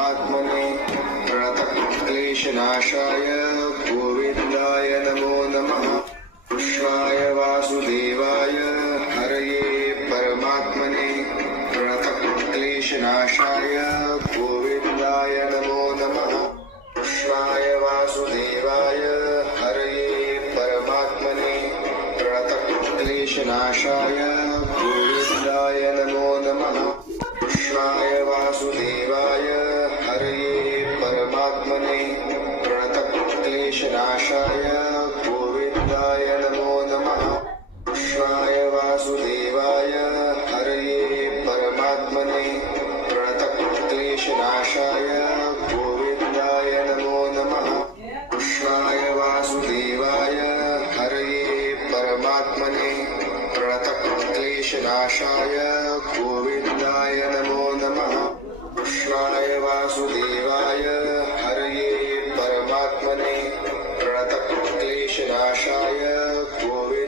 परमात्मने प्रणतक्लेशनाशाय गोविन्दाय नमो नमः। कृष्णाय वासुदेवाय हरये परमात्मने प्रणतक्लेशनाशाय गोविन्दाय नमो नमः। कृष्णाय वासुदेवाय हरये परमात्मने प्रणतक्लेशनाशाय गोविन्दाय नमो नमः। कृष्णाय वासुदेवाय हरये परमात्मने प्रणतक्लेशनाशाय गोविन्दाय नमो नमः। कृष्णाय वासुदेवाय हरये परमात्मने प्रणतक्लेशनाशाय गोविन्दाय नमो नमः। कृष्णाय वासुदेवाय हरये परमात्मने प्रणतक्लेशनाशाय गोविन्दाय नमो नमः। कृष्णाय वासुदेवाय हरये परमात्मने प्रणतक्लेशनाशाय गोविन्दाय